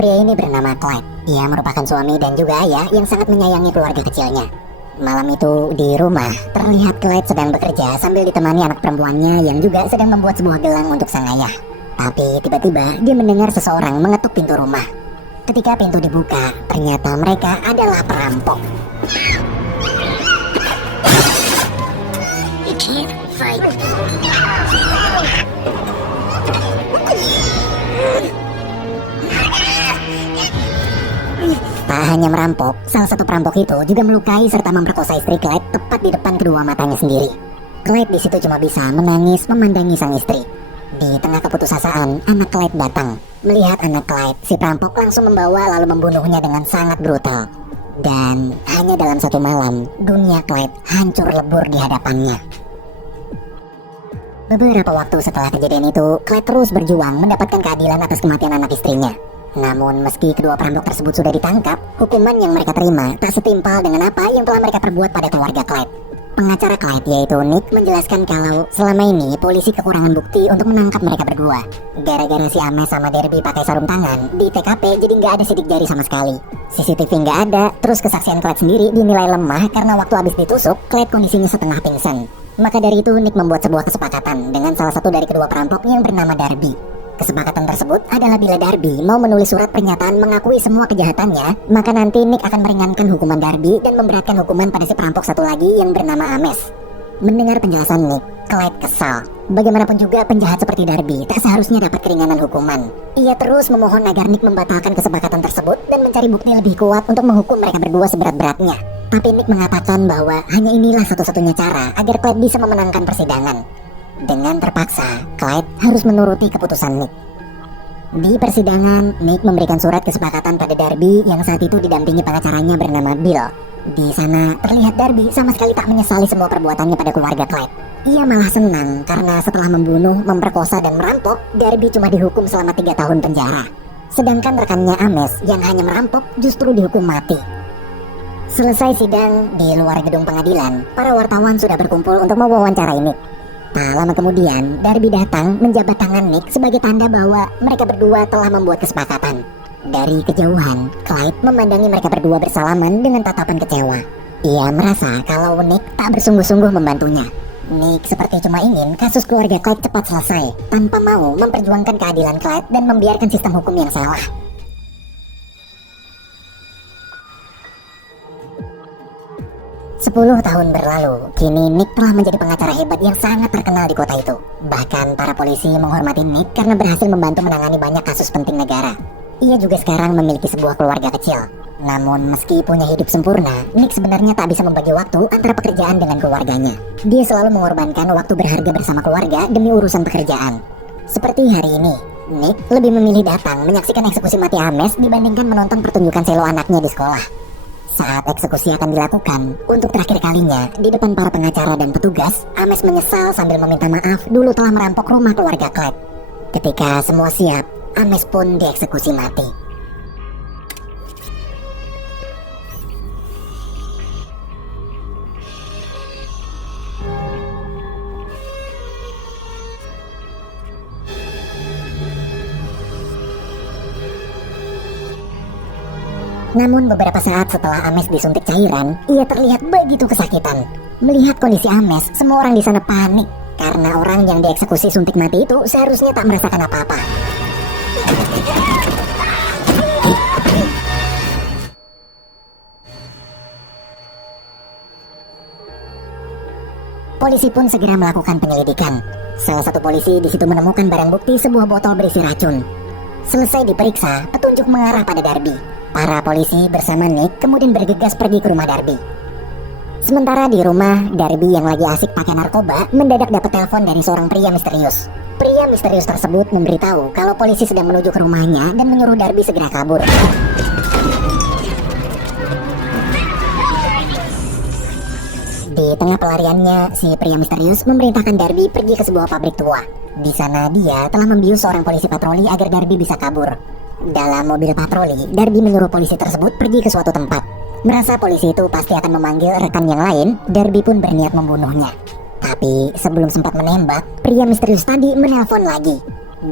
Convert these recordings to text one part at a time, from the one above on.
Pria ini bernama Clyde. Ia merupakan suami dan juga ayah yang sangat menyayangi keluarga kecilnya. Malam itu di rumah, terlihat Clyde sedang bekerja sambil ditemani anak perempuannya yang juga sedang membuat sebuah gelang untuk sang ayah. Tapi tiba-tiba dia mendengar seseorang mengetuk pintu rumah. Ketika pintu dibuka, ternyata mereka adalah perampok. You can't fight. Tak hanya merampok, salah satu perampok itu juga melukai serta memperkosa istri Clyde tepat di depan kedua matanya sendiri. Clyde di situ cuma bisa menangis memandangi sang istri. Di tengah keputusasaan, anak Clyde datang. Melihat anak Clyde, si perampok langsung membawa lalu membunuhnya dengan sangat brutal. Dan hanya dalam satu malam, dunia Clyde hancur lebur di hadapannya. Beberapa waktu setelah kejadian itu, Clyde terus berjuang mendapatkan keadilan atas kematian anak istrinya. Namun meski kedua perampok tersebut sudah ditangkap, hukuman yang mereka terima tak setimpal dengan apa yang telah mereka perbuat pada keluarga Clyde. Pengacara Clyde yaitu Nick menjelaskan kalau selama ini polisi kekurangan bukti untuk menangkap mereka berdua. Gara-gara si Ames sama Derby pakai sarung tangan, di TKP jadi nggak ada sidik jari sama sekali. CCTV nggak ada, terus kesaksian Clyde sendiri dinilai lemah karena waktu habis ditusuk, Clyde kondisinya setengah pingsan. Maka dari itu Nick membuat sebuah kesepakatan dengan salah satu dari kedua perampok yang bernama Darby. Kesepakatan tersebut adalah bila Darby mau menulis surat pernyataan mengakui semua kejahatannya, maka nanti Nick akan meringankan hukuman Darby dan memberatkan hukuman pada si perampok satu lagi yang bernama Ames. Mendengar penjelasan Nick, Clyde kesal. Bagaimanapun juga penjahat seperti Darby tak seharusnya dapat keringanan hukuman. Ia terus memohon agar Nick membatalkan kesepakatan tersebut dan mencari bukti lebih kuat untuk menghukum mereka berdua seberat-beratnya. Tapi Nick mengatakan bahwa hanya inilah satu-satunya cara agar Clyde bisa memenangkan persidangan. Dengan terpaksa, Clyde harus menuruti keputusan Nick. Di persidangan, Nick memberikan surat kesepakatan pada Darby yang saat itu didampingi pengacaranya bernama Bill. Di sana, terlihat Darby sama sekali tak menyesali semua perbuatannya pada keluarga Clyde. Ia malah senang karena setelah membunuh, memperkosa, dan merampok, Darby cuma dihukum selama 3 tahun penjara. Sedangkan rekannya Ames yang hanya merampok justru dihukum mati. Selesai sidang di luar gedung pengadilan, para wartawan sudah berkumpul untuk mewawancarai Nick. Tak lama kemudian, Darby datang menjabat tangan Nick sebagai tanda bahwa mereka berdua telah membuat kesepakatan. Dari kejauhan, Clyde memandangi mereka berdua bersalaman dengan tatapan kecewa. Ia merasa kalau Nick tak bersungguh-sungguh membantunya. Nick seperti cuma ingin kasus keluarga Clyde cepat selesai, tanpa mau memperjuangkan keadilan Clyde dan membiarkan sistem hukum yang salah. 10 tahun berlalu, kini Nick telah menjadi pengacara hebat yang sangat terkenal di kota itu. Bahkan para polisi menghormati Nick karena berhasil membantu menangani banyak kasus penting negara. Ia juga sekarang memiliki sebuah keluarga kecil. Namun meski punya hidup sempurna, Nick sebenarnya tak bisa membagi waktu antara pekerjaan dengan keluarganya. Dia selalu mengorbankan waktu berharga bersama keluarga demi urusan pekerjaan. Seperti hari ini, Nick lebih memilih datang menyaksikan eksekusi mati Ames dibandingkan menonton pertunjukan selo anaknya di sekolah. Saat eksekusi akan dilakukan, untuk terakhir kalinya, di depan para pengacara dan petugas, Ames menyesal sambil meminta maaf dulu telah merampok rumah keluarga Clyde. Ketika semua siap, Ames pun dieksekusi mati. Namun beberapa saat setelah Ames disuntik cairan, ia terlihat begitu kesakitan. Melihat kondisi Ames, semua orang di sana panik karena orang yang dieksekusi suntik mati itu seharusnya tak merasakan apa-apa. Polisi pun segera melakukan penyelidikan. Salah satu polisi di situ menemukan barang bukti sebuah botol berisi racun. Selesai diperiksa, petunjuk mengarah pada Darby. Para polisi bersama Nick kemudian bergegas pergi ke rumah Darby. Sementara di rumah, Darby yang lagi asik pakai narkoba mendadak dapat telepon dari seorang pria misterius. Pria misterius tersebut memberitahu kalau polisi sedang menuju ke rumahnya dan menyuruh Darby segera kabur. Di tengah pelariannya, si pria misterius memerintahkan Darby pergi ke sebuah pabrik tua. Di sana dia telah membius seorang polisi patroli agar Darby bisa kabur. Dalam mobil patroli, Darby menyuruh polisi tersebut pergi ke suatu tempat. Merasa polisi itu pasti akan memanggil rekan yang lain, Darby pun berniat membunuhnya. Tapi sebelum sempat menembak, pria misterius tadi menelpon lagi.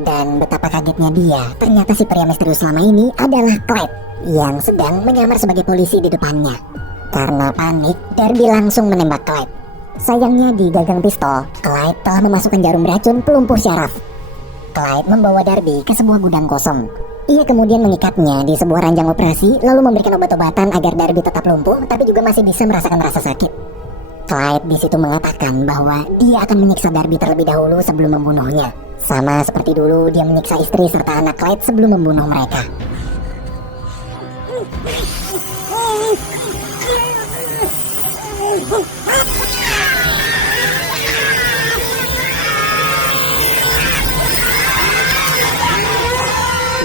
Dan betapa kagetnya dia, ternyata si pria misterius selama ini adalah Clyde yang sedang menyamar sebagai polisi di depannya. Karena panik, Darby langsung menembak Clyde. Sayangnya di gagang pistol, Clyde telah memasukkan jarum racun pelumpuh syaraf. Clyde membawa Darby ke sebuah gudang kosong. Ia kemudian mengikatnya di sebuah ranjang operasi, lalu memberikan obat-obatan agar Darby tetap lumpuh, tapi juga masih bisa merasakan rasa sakit. Clyde di situ mengatakan bahwa dia akan menyiksa Darby terlebih dahulu sebelum membunuhnya. Sama seperti dulu dia menyiksa istri serta anak Clyde sebelum membunuh mereka.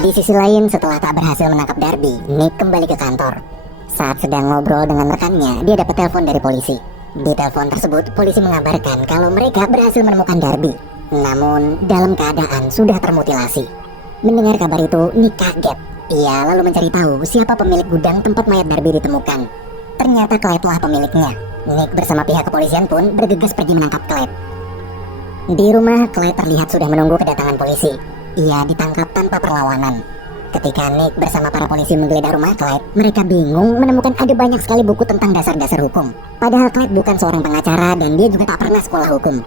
Di sisi lain, setelah tak berhasil menangkap Darby, Nick kembali ke kantor. Saat sedang ngobrol dengan rekannya, dia dapat telepon dari polisi. Di telepon tersebut, polisi mengabarkan kalau mereka berhasil menemukan Darby, namun dalam keadaan sudah termutilasi. Mendengar kabar itu, Nick kaget. Ia lalu mencari tahu siapa pemilik gudang tempat mayat Darby ditemukan. Ternyata Clyde lah pemiliknya. Nick bersama pihak kepolisian pun bergegas pergi menangkap Clyde. Di rumah, Clyde terlihat sudah menunggu kedatangan polisi. Ia ditangkap tanpa perlawanan. Ketika Nick bersama para polisi menggeledah rumah Clyde, mereka bingung menemukan ada banyak sekali buku tentang dasar-dasar hukum. Padahal Clyde bukan seorang pengacara dan dia juga tak pernah sekolah hukum.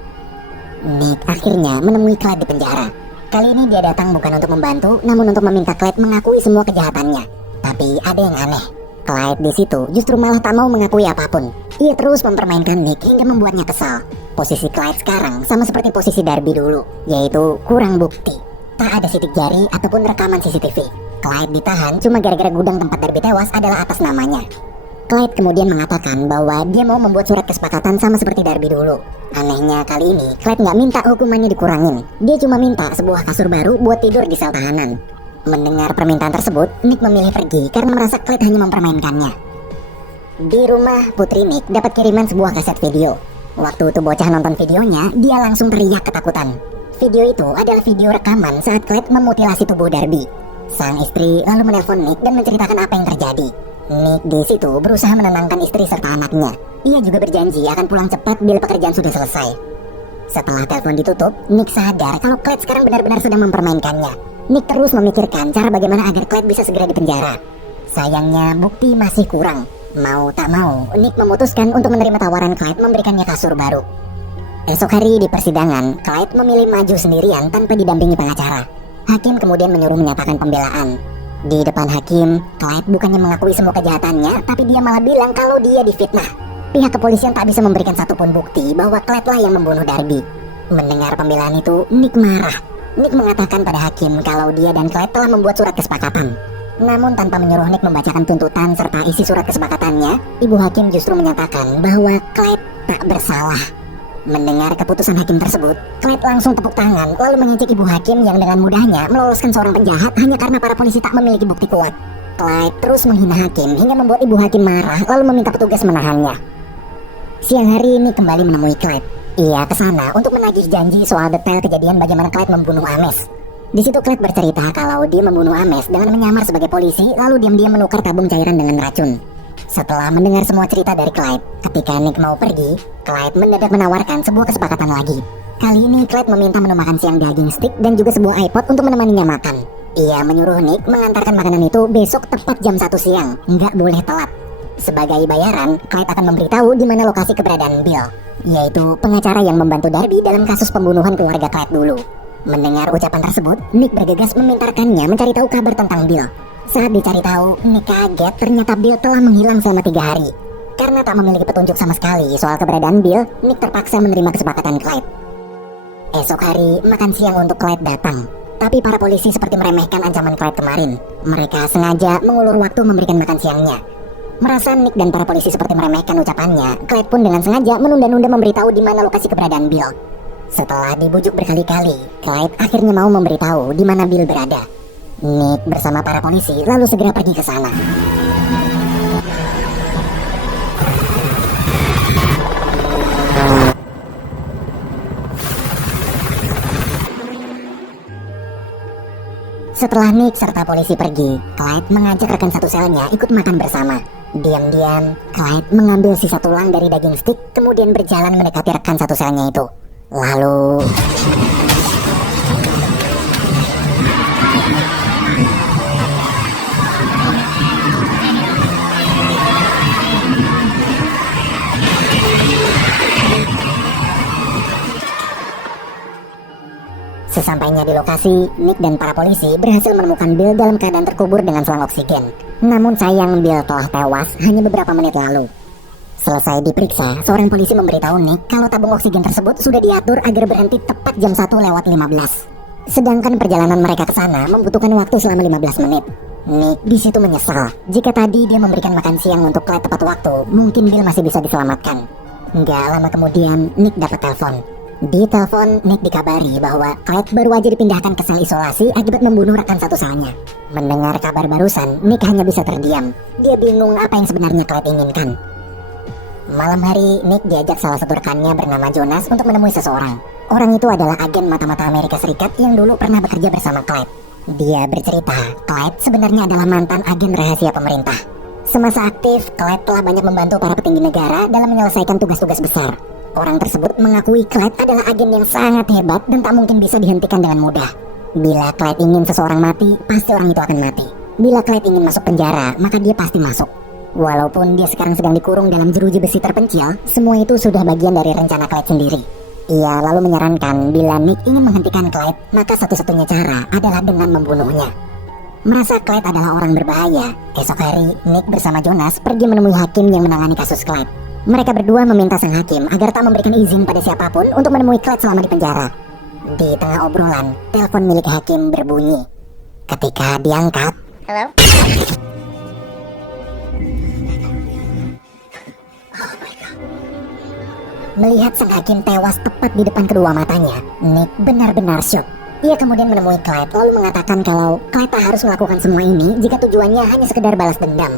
Nick akhirnya menemui Clyde di penjara. Kali ini dia datang bukan untuk membantu, namun untuk meminta Clyde mengakui semua kejahatannya. Tapi ada yang aneh. Clyde di situ justru malah tak mau mengakui apapun. Ia terus mempermainkan Nick hingga membuatnya kesal. Posisi Clyde sekarang sama seperti posisi Darby dulu, yaitu kurang bukti. Tak ada sidik jari ataupun rekaman CCTV. Clyde ditahan cuma gara-gara gudang tempat Darby tewas adalah atas namanya. Clyde kemudian mengatakan bahwa dia mau membuat surat kesepakatan sama seperti Darby dulu. Anehnya kali ini, Clyde nggak minta hukumannya dikurangin. Dia cuma minta sebuah kasur baru buat tidur di sel tahanan. Mendengar permintaan tersebut, Nick memilih pergi karena merasa Clyde hanya mempermainkannya. Di rumah, putri Nick dapat kiriman sebuah kaset video. Waktu itu bocah nonton videonya, dia langsung teriak ketakutan. Video itu adalah video rekaman saat Clyde memutilasi tubuh Darby. Sang istri lalu menelpon Nick dan menceritakan apa yang terjadi. Nick di situ berusaha menenangkan istri serta anaknya. Ia juga berjanji akan pulang cepat bila pekerjaan sudah selesai. Setelah telepon ditutup, Nick sadar kalau Clyde sekarang benar-benar sedang mempermainkannya. Nick terus memikirkan cara bagaimana agar Clyde bisa segera dipenjara. Sayangnya bukti masih kurang. Mau tak mau, Nick memutuskan untuk menerima tawaran Clyde memberikannya kasur baru. Esok hari di persidangan, Clyde memilih maju sendirian tanpa didampingi pengacara. Hakim kemudian menyuruh menyatakan pembelaan. Di depan hakim, Clyde bukannya mengakui semua kejahatannya, tapi dia malah bilang kalau dia difitnah. Pihak kepolisian tak bisa memberikan satupun bukti bahwa Clyde lah yang membunuh Darby. Mendengar pembelaan itu, Nick marah. Nick mengatakan pada hakim kalau dia dan Clyde telah membuat surat kesepakatan. Namun tanpa menyuruh Nick membacakan tuntutan serta isi surat kesepakatannya, ibu hakim justru menyatakan bahwa Clyde tak bersalah. Mendengar keputusan hakim tersebut, Clyde langsung tepuk tangan lalu mengejek ibu hakim yang dengan mudahnya meloloskan seorang penjahat hanya karena para polisi tak memiliki bukti kuat. Clyde terus menghina hakim hingga membuat ibu hakim marah lalu meminta petugas menahannya. Siang hari ini kembali menemui Clyde. Ia ke sana untuk menagih janji soal detail kejadian bagaimana Clyde membunuh Ames. Di situ Clyde bercerita kalau dia membunuh Ames dengan menyamar sebagai polisi lalu diam-diam menukar tabung cairan dengan racun. Setelah mendengar semua cerita dari Clyde, ketika Nick mau pergi, Clyde mendadak menawarkan sebuah kesepakatan lagi. Kali ini Clyde meminta menu makan siang daging stick dan juga sebuah iPod untuk menemaninya makan. Ia menyuruh Nick mengantarkan makanan itu besok tepat jam 1 siang, nggak boleh telat. Sebagai bayaran, Clyde akan memberitahu di mana lokasi keberadaan Bill, yaitu pengacara yang membantu Darby dalam kasus pembunuhan keluarga Clyde dulu. Mendengar ucapan tersebut, Nick bergegas meminta rekannya mencari tahu kabar tentang Bill. Saat dicari tahu, Nick kaget ternyata Bill telah menghilang selama 3 hari. Karena tak memiliki petunjuk sama sekali soal keberadaan Bill, Nick terpaksa menerima kesepakatan Clyde. Esok hari, makan siang untuk Clyde datang. Tapi para polisi seperti meremehkan ancaman Clyde kemarin. Mereka sengaja mengulur waktu memberikan makan siangnya. Merasa Nick dan para polisi seperti meremehkan ucapannya, Clyde pun dengan sengaja menunda-nunda memberitahu di mana lokasi keberadaan Bill. Setelah dibujuk berkali-kali, Clyde akhirnya mau memberitahu di mana Bill berada. Nick bersama para polisi lalu segera pergi ke sana. Setelah Nick serta polisi pergi, Clyde mengajak rekan satu selnya ikut makan bersama. Diam-diam, Clyde mengambil sisa tulang dari daging stick, kemudian berjalan mendekati rekan satu selnya itu. Lalu... Sesampainya di lokasi, Nick dan para polisi berhasil menemukan Bill dalam keadaan terkubur dengan selang oksigen. Namun sayang, Bill telah tewas hanya beberapa menit lalu. Selesai diperiksa, seorang polisi memberitahu Nick kalau tabung oksigen tersebut sudah diatur agar berhenti tepat jam 1:15. Sedangkan perjalanan mereka ke sana membutuhkan waktu selama 15 menit. Nick di situ menyesal. Jika tadi dia memberikan makan siang untuk Clyde tepat waktu, mungkin Bill masih bisa diselamatkan. Nggak lama kemudian, Nick dapat telepon. Di telepon, Nick dikabari bahwa Clyde baru aja dipindahkan ke sel isolasi akibat membunuh rekan satu selnya. Mendengar kabar barusan, Nick hanya bisa terdiam. Dia bingung apa yang sebenarnya Clyde inginkan. Malam hari, Nick diajak salah satu rekannya bernama Jonas untuk menemui seseorang. Orang itu adalah agen mata-mata Amerika Serikat yang dulu pernah bekerja bersama Clyde. Dia bercerita, Clyde sebenarnya adalah mantan agen rahasia pemerintah. Semasa aktif, Clyde telah banyak membantu para petinggi negara dalam menyelesaikan tugas-tugas besar. Orang tersebut mengakui Clyde adalah agen yang sangat hebat dan tak mungkin bisa dihentikan dengan mudah. Bila Clyde ingin seseorang mati, pasti orang itu akan mati. Bila Clyde ingin masuk penjara, maka dia pasti masuk. Walaupun dia sekarang sedang dikurung dalam jeruji besi terpencil, semua itu sudah bagian dari rencana Clyde sendiri. Ia lalu menyarankan bila Nick ingin menghentikan Clyde, maka satu-satunya cara adalah dengan membunuhnya. Merasa Clyde adalah orang berbahaya, esok hari Nick bersama Jonas pergi menemui hakim yang menangani kasus Clyde. Mereka berdua meminta sang hakim agar tak memberikan izin pada siapapun untuk menemui Clyde selama di penjara. Di tengah obrolan, telepon milik hakim berbunyi. Ketika diangkat, Halo? melihat sang hakim tewas tepat di depan kedua matanya, Nick benar-benar syok. Ia kemudian menemui Clyde lalu mengatakan kalau Clyde tak harus melakukan semua ini jika tujuannya hanya sekedar balas dendam.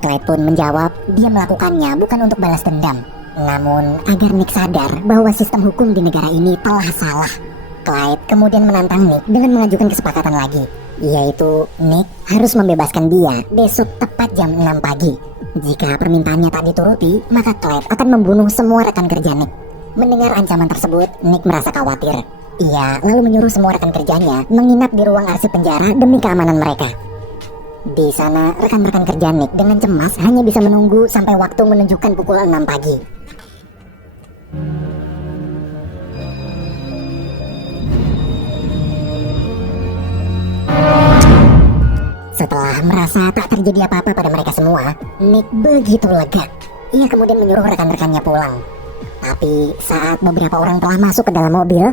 Clyde pun menjawab dia melakukannya bukan untuk balas dendam, namun agar Nick sadar bahwa sistem hukum di negara ini telah salah. Clyde kemudian menantang Nick dengan mengajukan kesepakatan lagi, yaitu Nick harus membebaskan dia besok tepat jam 6 pagi. Jika permintaannya tak dituruti, maka Clyde akan membunuh semua rekan kerja Nick. Mendengar ancaman tersebut, Nick merasa khawatir. Ia lalu menyuruh semua rekan kerjanya menginap di ruang arsip penjara demi keamanan mereka. Di sana, rekan-rekan kerja Nick dengan cemas hanya bisa menunggu sampai waktu menunjukkan pukul 6 pagi. Setelah merasa tak terjadi apa-apa pada mereka semua, Nick begitu lega. Ia kemudian menyuruh rekan-rekannya pulang. Tapi saat beberapa orang telah masuk ke dalam mobil,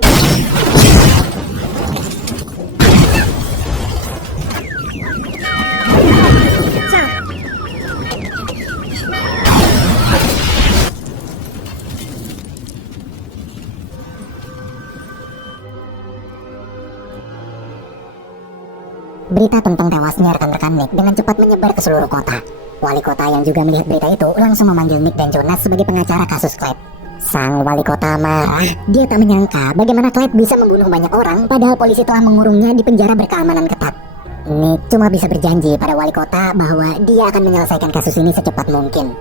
berita tentang tewasnya rekan-rekan Nick dengan cepat menyebar ke seluruh kota. Wali kota yang juga melihat berita itu langsung memanggil Nick dan Jonas sebagai pengacara kasus Clyde. Sang wali kota marah. Dia tak menyangka bagaimana Clyde bisa membunuh banyak orang padahal polisi telah mengurungnya di penjara berkeamanan ketat. Nick cuma bisa berjanji pada wali kota bahwa dia akan menyelesaikan kasus ini secepat mungkin.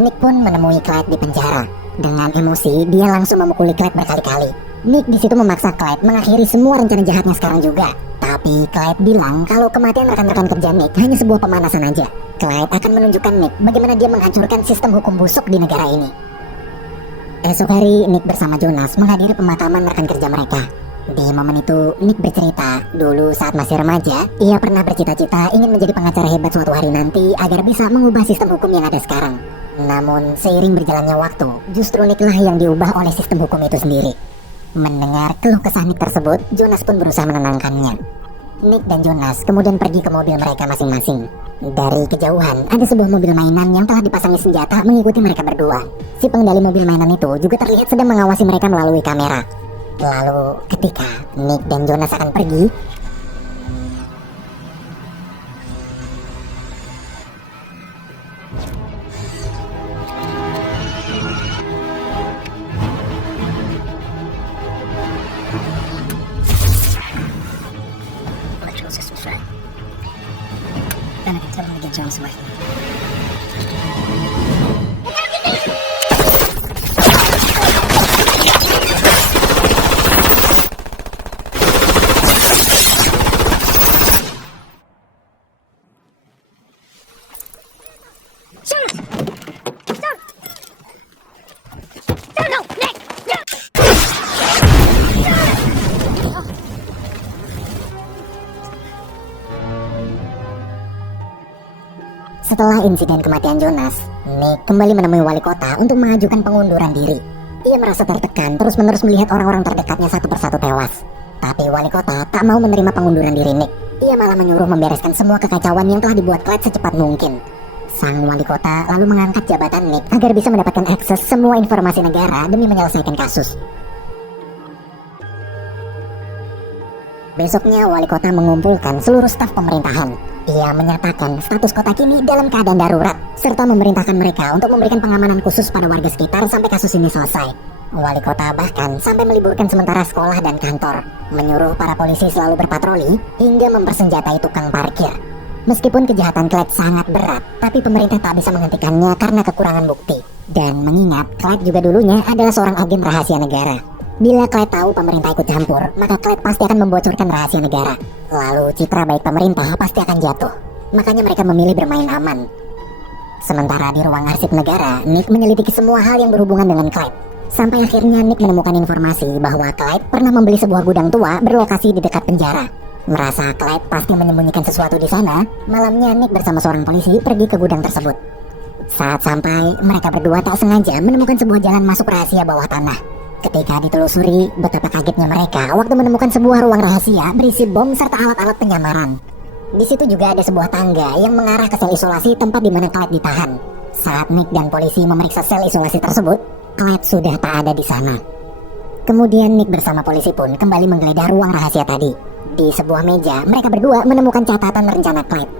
Nick pun menemui Clyde di penjara. Dengan emosi, dia langsung memukuli Clyde berkali-kali. Nick di situ memaksa Clyde mengakhiri semua rencana jahatnya sekarang juga. Tapi Clyde bilang kalau kematian rekan-rekan kerja Nick hanya sebuah pemanasan aja. Clyde akan menunjukkan Nick bagaimana dia menghancurkan sistem hukum busuk di negara ini. Esok hari, Nick bersama Jonas menghadiri pemakaman rekan kerja mereka. Di momen itu, Nick bercerita, dulu saat masih remaja, ia pernah bercita-cita ingin menjadi pengacara hebat suatu hari nanti agar bisa mengubah sistem hukum yang ada sekarang. Namun, seiring berjalannya waktu, justru Nick lah yang diubah oleh sistem hukum itu sendiri. Mendengar keluh kesah Nick tersebut, Jonas pun berusaha menenangkannya. Nick dan Jonas kemudian pergi ke mobil mereka masing-masing. Dari kejauhan, ada sebuah mobil mainan yang telah dipasangi senjata mengikuti mereka berdua. Si pengendali mobil mainan itu juga terlihat sedang mengawasi mereka melalui kamera. Lalu, ketika Nick dan Jonas akan pergi, was with me. Setelah insiden kematian Jonas, Nick kembali menemui wali kota untuk mengajukan pengunduran diri. Ia merasa tertekan terus-menerus melihat orang-orang terdekatnya satu persatu tewas. Tapi wali kota tak mau menerima pengunduran diri Nick. Ia malah menyuruh membereskan semua kekacauan yang telah dibuat Clyde secepat mungkin. Sang wali kota lalu mengangkat jabatan Nick agar bisa mendapatkan akses semua informasi negara demi menyelesaikan kasus. Besoknya wali kota mengumpulkan seluruh staf pemerintahan. Ia menyatakan status kota kini dalam keadaan darurat, serta memerintahkan mereka untuk memberikan pengamanan khusus pada warga sekitar sampai kasus ini selesai. Wali kota bahkan sampai meliburkan sementara sekolah dan kantor, menyuruh para polisi selalu berpatroli hingga mempersenjatai tukang parkir. Meskipun kejahatan Clyde sangat berat, tapi pemerintah tak bisa menghentikannya karena kekurangan bukti. Dan mengingat Clyde juga dulunya adalah seorang agen rahasia negara. Bila Clyde tahu pemerintah ikut campur, maka Clyde pasti akan membocorkan rahasia negara. Lalu citra baik pemerintah pasti akan jatuh. Makanya mereka memilih bermain aman. Sementara di ruang arsip negara, Nick menyelidiki semua hal yang berhubungan dengan Clyde. Sampai akhirnya Nick menemukan informasi bahwa Clyde pernah membeli sebuah gudang tua berlokasi di dekat penjara. Merasa Clyde pasti menyembunyikan sesuatu di sana, malamnya Nick bersama seorang polisi pergi ke gudang tersebut. Saat sampai, mereka berdua tak sengaja menemukan sebuah jalan masuk rahasia bawah tanah. Ketika ditelusuri, betapa kagetnya mereka waktu menemukan sebuah ruang rahasia berisi bom serta alat-alat penyamaran. Di situ juga ada sebuah tangga yang mengarah ke sel isolasi tempat di mana Clyde ditahan. Saat Nick dan polisi memeriksa sel isolasi tersebut, Clyde sudah tak ada di sana. Kemudian Nick bersama polisi pun kembali menggeledah ruang rahasia tadi. Di sebuah meja, mereka berdua menemukan catatan rencana Clyde.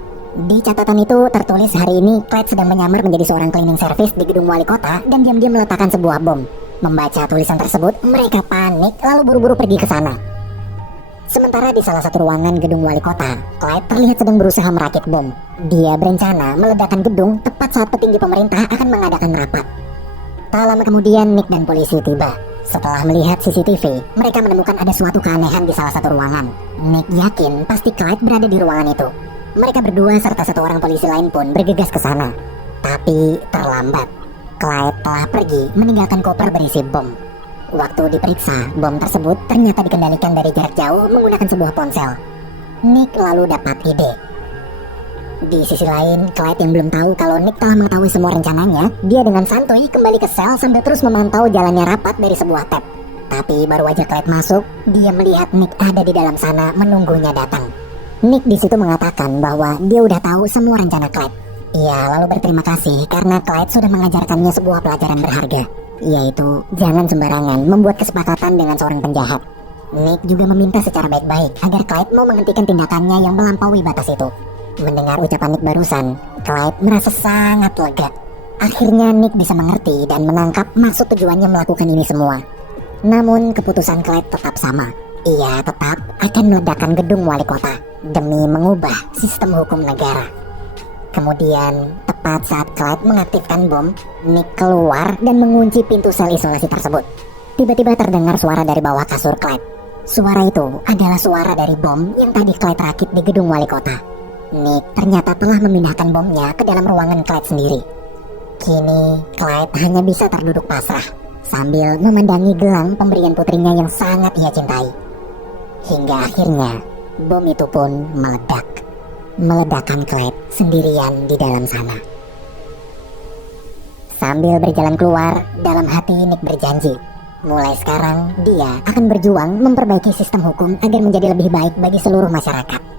Di catatan itu tertulis hari ini Clyde sedang menyamar menjadi seorang cleaning service di gedung wali kota dan diam-diam meletakkan sebuah bom. Membaca tulisan tersebut, mereka panik lalu buru-buru pergi ke sana. Sementara di salah satu ruangan gedung wali kota, Clyde terlihat sedang berusaha merakit bom. Dia berencana meledakkan gedung tepat saat petinggi pemerintah akan mengadakan rapat. Tak lama kemudian Nick dan polisi tiba. Setelah melihat CCTV, mereka menemukan ada suatu keanehan di salah satu ruangan. Nick yakin pasti Clyde berada di ruangan itu. Mereka berdua serta satu orang polisi lain pun bergegas ke sana. Tapi terlambat. Clyde telah pergi meninggalkan koper berisi bom. Waktu diperiksa, bom tersebut ternyata dikendalikan dari jarak jauh menggunakan sebuah ponsel. Nick lalu dapat ide. Di sisi lain, Clyde yang belum tahu kalau Nick telah mengetahui semua rencananya, dia dengan santuy kembali ke sel sambil terus memantau jalannya rapat dari sebuah tab. Tapi baru aja Clyde masuk, dia melihat Nick ada di dalam sana menunggunya datang. Nick di situ mengatakan bahwa dia udah tahu semua rencana Clyde. Ia lalu berterima kasih karena Clyde sudah mengajarkannya sebuah pelajaran berharga, yaitu jangan sembarangan membuat kesepakatan dengan seorang penjahat. Nick juga meminta secara baik-baik agar Clyde mau menghentikan tindakannya yang melampaui batas itu. Mendengar ucapan Nick barusan, Clyde merasa sangat lega. Akhirnya Nick bisa mengerti dan menangkap maksud tujuannya melakukan ini semua. Namun keputusan Clyde tetap sama. Ia tetap akan meledakkan gedung wali kota demi mengubah sistem hukum negara. Kemudian, tepat saat Clyde mengaktifkan bom, Nick keluar dan mengunci pintu sel isolasi tersebut. Tiba-tiba terdengar suara dari bawah kasur Clyde. Suara itu adalah suara dari bom yang tadi Clyde rakit di gedung wali kota. Nick ternyata telah memindahkan bomnya ke dalam ruangan Clyde sendiri. Kini, Clyde hanya bisa terduduk pasrah sambil memandangi gelang pemberian putrinya yang sangat ia cintai. Hingga akhirnya, bom itu pun meledak. Meledakkan Clyde sendirian di dalam sana. Sambil berjalan keluar, dalam hati Nick berjanji, mulai sekarang dia akan berjuang memperbaiki sistem hukum agar menjadi lebih baik bagi seluruh masyarakat.